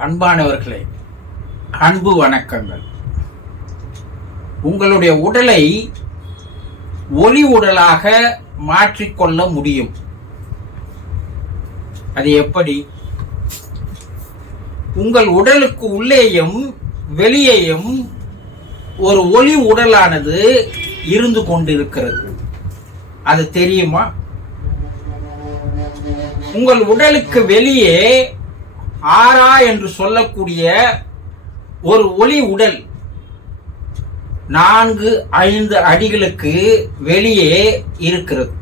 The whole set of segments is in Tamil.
அன்பானவர்களே அன்பு வணக்கங்கள். உங்களுடைய உடலை ஒளி உடலாக மாற்றிக்கொள்ள முடியும். அது எப்படி? உங்கள் உடலுக்கு உள்ளேயும் வெளியேயும் ஒரு ஒளி உடலானது இருந்து கொண்டிருக்கிறது. அது தெரியுமா? உங்கள் உடலுக்கு வெளியே ஆரா என்று சொல்லக்கூடிய ஒரு ஒளி உடல் நான்கு ஐந்து அடிகளுக்கு வெளியே இருக்கிறது.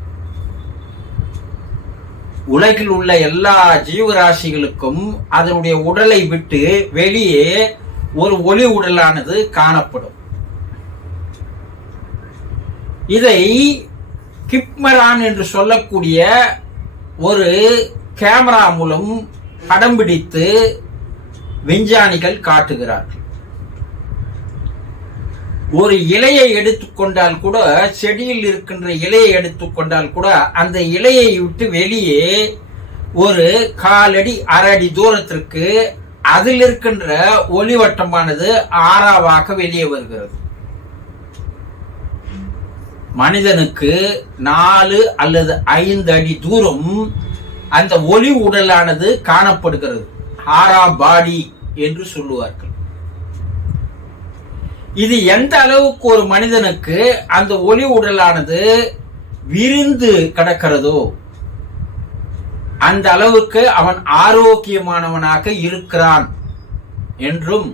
உலகில் உள்ள எல்லா ஜீவராசிகளுக்கும் அதனுடைய உடலை விட்டு வெளியே ஒரு ஒளி உடலானது காணப்படும். இதை கிப்மரான் என்று சொல்லக்கூடிய ஒரு கேமரா மூலம் படம் பிடித்து விஞ்ஞானிகள் காட்டுகிறார்கள். ஒரு இலையை எடுத்துக்கொண்டால் கூட செடியில் இருக்கின்ற இலையை எடுத்துக்கொண்டால் கூட அந்த இலையை விட்டு வெளியே ஒரு காலடி அரை அடி தூரத்திற்கு அதில் இருக்கின்ற ஒளிவட்டமானது ஆறாவாக வெளியே வருகிறது. மனிதனுக்கு நாலு அல்லது ஐந்து அடி தூரம் அந்த ஒளி உடலானது காணப்படுகிறது. ஹாரா பாடி என்று சொல்லுவார்கள். இது எந்த அளவுக்கு ஒரு மனிதனுக்கு அந்த ஒளி உடலானது விரிந்து கிடக்கிறதோ அந்த அளவுக்கு அவன் ஆரோக்கியமானவனாக இருக்கிறான் என்றும்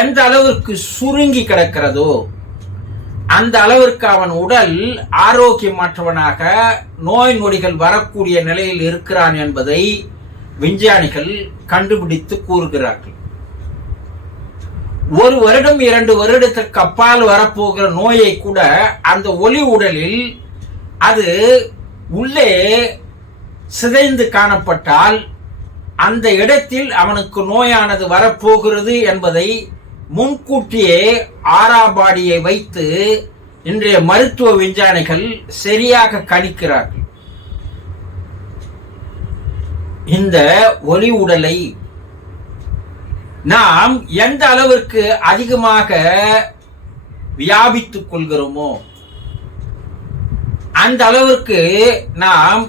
எந்த அளவிற்கு சுருங்கி கிடக்கிறதோ அந்த அளவிற்கு அவன் உடல் ஆரோக்கியமற்றவனாக நோய் நொடிகள் வரக்கூடிய நிலையில் இருக்கிறான் என்பதை விஞ்ஞானிகள் கண்டுபிடித்து கூறுகிறார்கள். ஒரு வருடம் இரண்டு வருடத்திற்கு அப்பால் வரப்போகிற நோயை கூட அந்த ஒளி உடலில் அது உள்ளே சிதைந்து காணப்பட்டால் அந்த இடத்தில் அவனுக்கு நோயானது வரப்போகிறது என்பதை முன்கூட்டியே ஆறாபாடியை வைத்து இன்றைய மருத்துவ விஞ்ஞானிகள் சரியாக கணிக்கிறார்கள். இந்த ஒளி உடலை நாம் எந்த அளவிற்கு அதிகமாக வியாபித்துக் கொள்கிறோமோ அந்த அளவிற்கு நாம்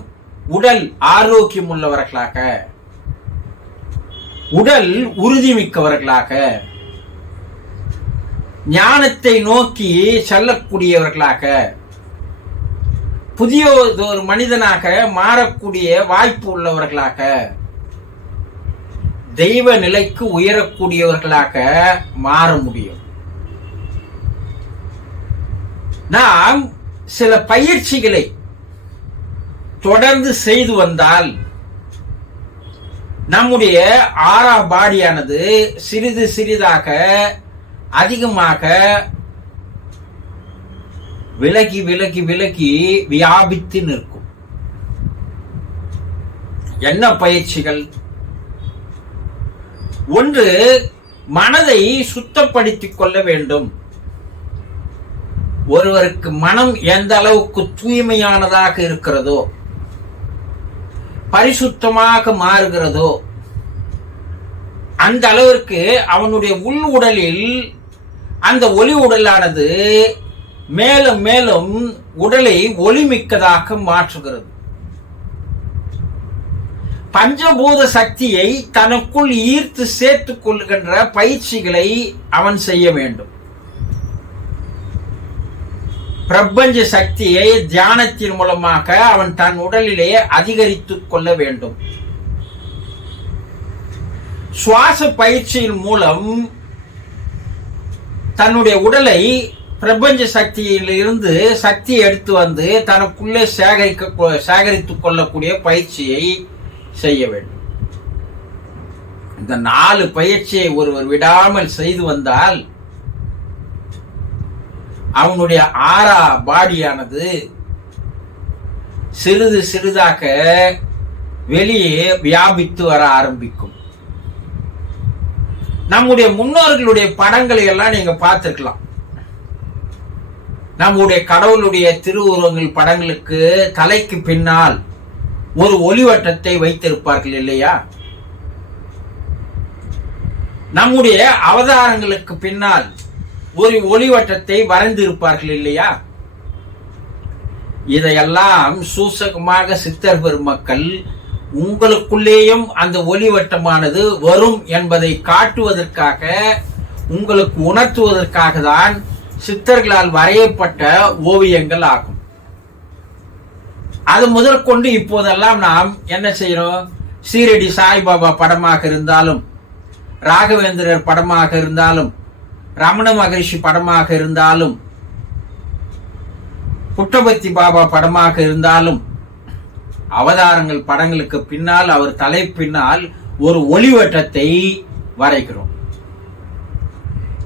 உடல் ஆரோக்கியம் உள்ளவர்களாக உடல் உறுதிமிக்கவர்களாக ஞானத்தை நோக்கி செல்லக்கூடியவர்களாக புதிய ஒரு மனிதனாக மாறக்கூடிய வாய்ப்பு உள்ளவர்களாக தெய்வ நிலைக்கு உயரக்கூடியவர்களாக மாற முடியும். நாம் சில பயிற்சிகளை தொடர்ந்து செய்து வந்தால் நம்முடைய ஆறா பாடியானது சிறிது சிறிதாக அதிகமாக விலகி விலகி விலகி வியாபித்து நிற்கும். என்ன பயிற்சிகள்? ஒன்று மனதை சுத்தப்படுத்திக் கொள்ள வேண்டும். ஒருவருக்கு மனம் எந்த அளவுக்கு தூய்மையானதாக இருக்கிறதோ பரிசுத்தமாக மாறுகிறதோ அந்த அளவிற்கு அவனுடைய உள் உடலில் அந்த ஒளி உடலானது மேலும் மேலும் உடலை ஒளிமிக்கதாக மாற்றுகிறது. பஞ்சபூத சக்தியை தனக்குள் ஈர்த்து சேர்த்துக் கொள்கின்ற பயிற்சிகளை அவன் செய்ய வேண்டும். பிரபஞ்ச சக்தியை தியானத்தின் மூலமாக அவன் தன் உடலிலே அதிகரித்துக் கொள்ள வேண்டும். சுவாச பயிற்சியின் மூலம் தன்னுடைய உடலை பிரபஞ்ச சக்தியிலிருந்து சக்தி எடுத்து வந்து தனக்குள்ளே சேகரிக்க சேகரித்துக் கொள்ளக்கூடிய பயிற்சியை செய்ய வேண்டும். இந்த நாலு பயிற்சியை ஒருவர் விடாமல் செய்து வந்தால் அவனுடைய ஆறா பாடியானது சிறிது சிறிதாக வெளியே வியாபித்து வர ஆரம்பிக்கும். நம்முடைய முன்னோர்களுடைய படங்களை எல்லாம் நீங்க பார்த்துருக்கலாம். நம்முடைய கடவுளுடைய திருவுருவங்கள் படங்களுக்கு தலைக்கு பின்னால் ஒரு ஒளிவட்டத்தை வைத்திருப்பார்கள் இல்லையா? நம்முடைய அவதாரங்களுக்கு பின்னால் ஒரு ஒளிவட்டத்தை வரைந்திருப்பார்கள் இல்லையா? இதையெல்லாம் சூசகமாக சித்தர் பெருமக்கள் உங்களுக்குள்ளேயும் அந்த ஒளிவட்டமானது வரும் என்பதை காட்டுவதற்காக உங்களுக்கு உணர்த்துவதற்காக தான் சித்தர்களால் வரையப்பட்ட ஓவியங்கள் ஆகும். அது முதற்கொண்டு இப்போதெல்லாம் நாம் என்ன செய்யறோம் சீரடி சாய்பாபா படமாக இருந்தாலும் ராகவேந்திரர் படமாக இருந்தாலும் ரமண மகரிஷி படமாக இருந்தாலும் புட்டபத்தி பாபா படமாக இருந்தாலும் அவதாரங்கள் படங்களுக்கு பின்னால் அவர் தலை பின்னால் ஒரு ஒளிவட்டத்தை வரைகிறோம்.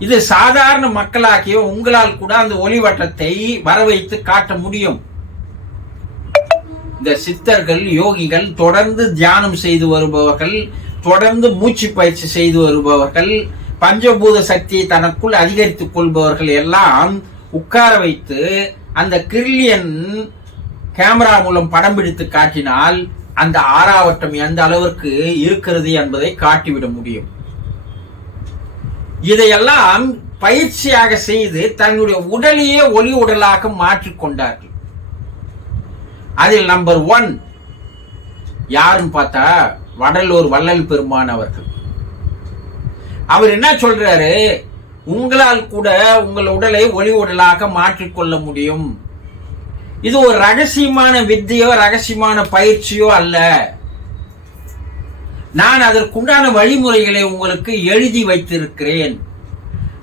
இது சாதாரண மக்களாகிய உங்களால் கூட அந்த ஒளிவட்டத்தை வர வைத்து காட்ட முடியும். இந்த சித்தர்கள் யோகிகள் தொடர்ந்து தியானம் செய்து வருபவர்கள் தொடர்ந்து மூச்சு பயிற்சி செய்து வருபவர்கள் பஞ்சபூத சக்தியை தனக்குள் அதிகரித்துக் கொள்பவர்கள் எல்லாம் உட்கார வைத்து அந்த கிரில்லியன் கேமரா மூலம் படம் பிடித்து காட்டினால் அந்த ஆறாவட்டம் எந்த அளவிற்கு இருக்கிறது என்பதை காட்டிவிட முடியும். இதையெல்லாம் பயிற்சியாக செய்து தன்னுடைய உடலையே ஒளி உடலாக மாற்றிக்கொண்டார்கள் அதில் நம்பர் ஒன் யாருன்னு பார்த்தா வடலூர் வள்ளல் பெருமான் அவர்கள். அவர் என்ன சொல்றாரு? உங்களால் கூட உங்கள் உடலை ஒளி உடலாக மாற்றிக்கொள்ள முடியும். இது ஒரு ரகசியமான வித்தையோ ரகசியமான பயிற்சியோ அல்ல. நான் அதற்குண்டான வழிமுறைகளை உங்களுக்கு எழுதி வைத்திருக்கிறேன்.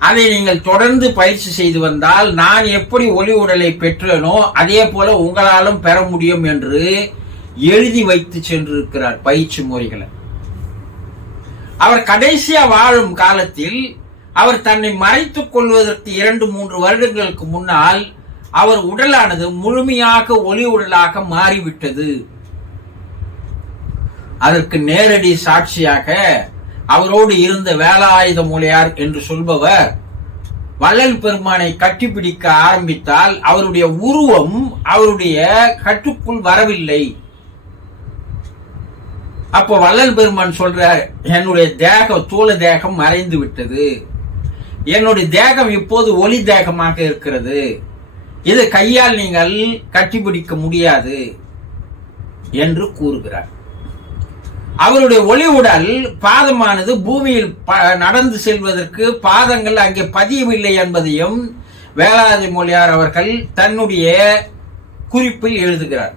அதை நீங்கள் தொடர்ந்து பயிற்சி செய்து வந்தால் நான் எப்படி ஒளி உடலை பெற்றேனோ அதே போல உங்களாலும் பெற முடியும் என்று எழுதி வைத்து சென்றிருக்கிறார் பயிற்சி முறைகளை. அவர் கடைசியா வாழும் காலத்தில் அவர் தன்னை மறைத்துக் கொள்வதற்கு இரண்டு மூன்று வருடங்களுக்கு முன்னால் அவர் உடலானது முழுமையாக ஒளி உடலாக மாறிவிட்டது. அதற்கு நேரடி சாட்சியாக அவரோடு இருந்த வேலாயுத மூலையார் என்று சொல்பவர் வள்ளல் பெருமானை கட்டிப்பிடிக்க ஆரம்பித்தால் அவருடைய உருவம் அவருடைய கட்டுக்குள் வரவில்லை. அப்போ வள்ளல் பெருமான் சொல்றார் என்னுடைய தேக தூள தேகம் மறைந்து விட்டது என்னுடைய தேகம் இப்போது ஒளி தேகமாக இருக்கிறது. இது கையால் நீங்கள் கட்டிப்பிடிக்க முடியாது என்று கூறுகிறார். அவருடைய ஒளி உடல் பாதமானது பூமியில் ப- நடந்து செல்வதற்கு பாதங்கள் அங்கே பதியவில்லை என்பதையும் வேளாதி மொழியார் அவர்கள் தன்னுடைய குறிப்பில் எழுதுகிறார்.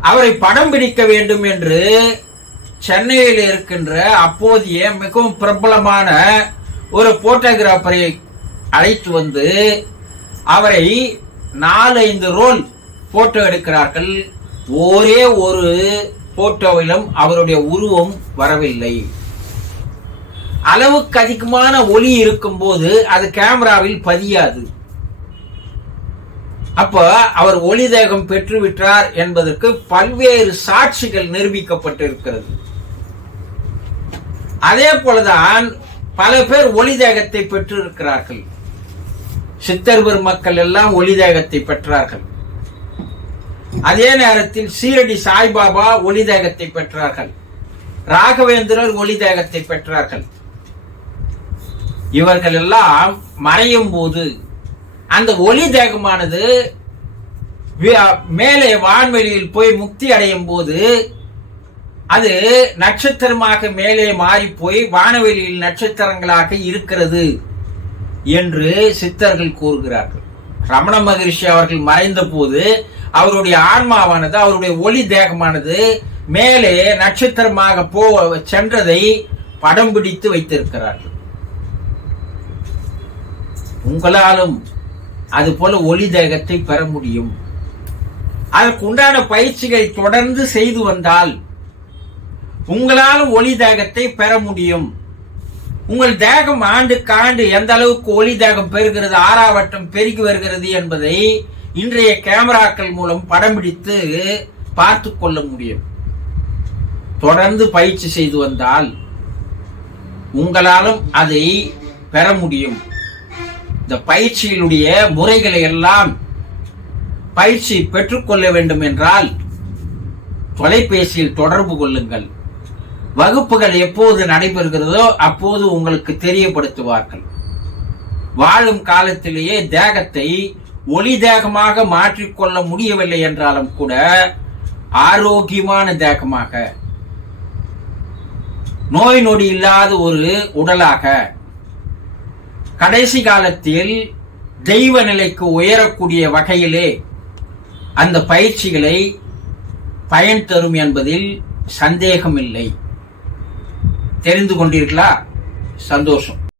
அவரை படம் பிடிக்க வேண்டும் என்று சென்னையில் இருக்கின்ற அப்போதைய மிகவும் பிரபலமான ஒரு போட்டோகிராஃபரை அழைத்து வந்து அவரை நாலஞ்சு ரோல் போட்டோ எடுக்கிறார்கள். ஒரே ஒரு போட்டோவிலும் அவருடைய உருவம் வரவில்லை. அளவுக்கு அதிகமான ஒளி இருக்கும்போது அது கேமராவில் பதியாது. அப்ப அவர் ஒளி தேகம் பெற்றுவிட்டார் என்பதற்கு பல்வேறு சாட்சிகள் நிரூபிக்கப்பட்டிருக்கிறது. அதே போலதான் பல பேர் ஒளி தேகத்தை பெற்றிருக்கிறார்கள். சித்தர் பெருமக்கள் எல்லாம் ஒளி தேகத்தை பெற்றார்கள். அதே நேரத்தில் சீரடி சாய்பாபா ஒளி தேகத்தை பெற்றார்கள். ராகவேந்திரர் ஒளி தேகத்தை பெற்றார்கள். இவர்கள் எல்லாம் மறையும் போது அந்த ஒளி தேகமானது மேலே வான்வெளியில் போய் முக்தி அடையும் போது அது நட்சத்திரமாக மேலே மாறி போய் வானவெளியில் நட்சத்திரங்களாக இருக்கிறது. என்று சித்தர்கள் கூறுகிறார்கள். ரமண மகரிஷி அவர்கள் மறைந்த போது அவருடைய ஆன்மாவானது அவருடைய ஒளி தேகமானது மேலே நட்சத்திரமாக போ சென்றதை படம் பிடித்து வைத்திருக்கிறார்கள். உங்களாலும் அது போல ஒளி தேகத்தை பெற முடியும். அதற்கு உண்டான பயிற்சிகளை தொடர்ந்து செய்து வந்தால் உங்களாலும் ஒளி தேகத்தை பெற முடியும். உங்கள் தேகம் ஆண்டுக்கு ஆண்டு எந்த அளவுக்கு ஒளி தேகம் பெறுகிறது ஆறாவட்டம் பெருகி வருகிறது என்பதை இன்றைய கேமராக்கள் மூலம் படம் பிடித்து பார்த்து கொள்ள முடியும். தொடர்ந்து பயிற்சி செய்து வந்தால் உங்களாலும் அதை பெற முடியும். இந்த பயிற்சியினுடைய முறைகளை எல்லாம் பயிற்சி பெற்றுக்கொள்ள வேண்டும் என்றால் தொலைபேசியில் தொடர்பு கொள்ளுங்கள். வகுப்புகள் எப்போது நடைபெறுகிறதோ அப்போது உங்களுக்கு தெரியப்படுத்துவார்கள். வாழும் காலத்திலேயே தேகத்தை ஒளி தேகமாக மாற்றிக்கொள்ள முடியவில்லை என்றாலும் கூட ஆரோக்கியமான தேகமாக நோய் நொடி இல்லாத ஒரு உடலாக கடைசி காலத்தில் தெய்வ நிலைக்கு உயரக்கூடிய வகையிலே அந்த பயிற்சிகளை பயன் தரும் என்பதில் சந்தேகமில்லை. தெரிந்து கொண்டீர்களா? சந்தோஷம்.